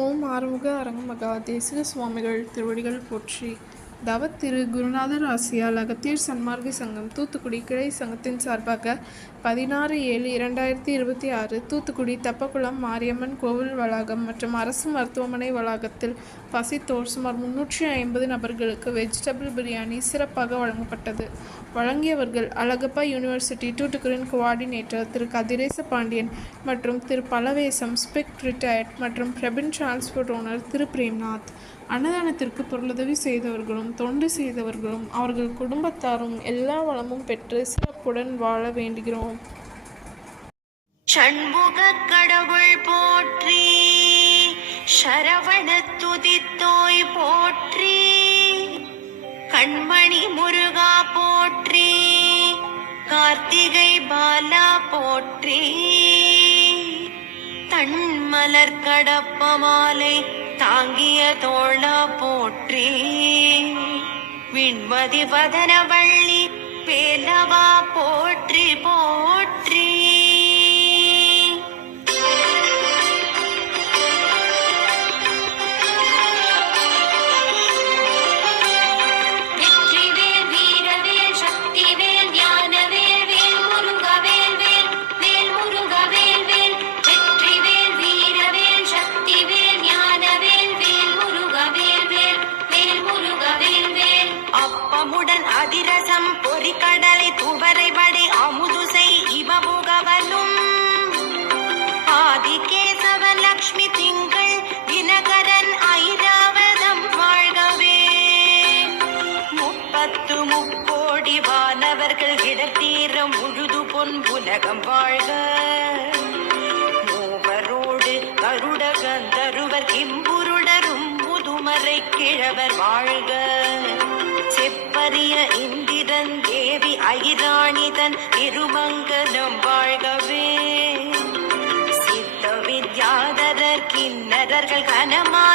ஓம் ஆறுமுக அரங்கமகா தேசிக சுவாமிகள் திருவடிகள் போற்றி. தவ திரு குருநாதர் ஆசியால் அகத்தியர் சன்மார்க்க சங்கம் தூத்துக்குடி கிளை சங்கத்தின் சார்பாக 16/7/2026 தூத்துக்குடி தெப்பக்குளம் மாரியம்மன் கோவில் வளாகம் மற்றும் அரசு மருத்துவமனை வளாகத்தில் பசித்தோர் சுமார் 350 நபர்களுக்கு வெஜிடபிள் பிரியாணி சிறப்பாக வழங்கப்பட்டது. வழங்கியவர்கள் அழகப்பா யூனிவர்சிட்டி தூத்துக்குடியின் கோஆர்டினேட்டர் திரு கதிரேச பாண்டியன் மற்றும் திரு பலவேசம் ஸ்பெக்ட் ரிட்டையர்ட் மற்றும் பிரபின் டிரான்ஸ்போர்ட் ஓனர் திரு பிரேம்நாத். அன்னதானத்திற்கு பொருளுதவி செய்தவர்களும் தொண்டு செய்தவர்களும் அவர்கள் குடும்பத்தாரும் எல்லா வளமும் பெற்று சிறப்புடன் வாழ வேண்டுகிறோம். ஷண்முக கடவுள் போற்றி, சரவண துதித்தோய் போற்றி, கண்மணி முருகா போற்றி, கார்த்திகை பாலா போற்றி, தன்மலர் கடப்ப மாலை தாங்கிய தோளா போற்றி, விண்மதி வதனவள்ளி வேலவா போற்றி போற்றி. அதிரசம் பொறிக்கடலை துவரை வடை அமுதுசை இவமுகவனும் ஆதிகேசவன் லக்ஷ்மி திங்கள் தினகரன் ஐராவதம் வாழ்கவே. 30 முக்கோடி வானவர்கள் இடத்தீரம் முழுது பொன் உலகம் வாழ்க. மூவரோடு கருட கந்தருவர் கிம்புருடரும் முதுமறை கிழவர் வாழ்க. செப்பரிய இந்திரன் தேவி ஐராணிதன் திருமங்கலம் வாழ்கவே. சித்த வித்யாதரர் கிண்ணறர்கள் கனமா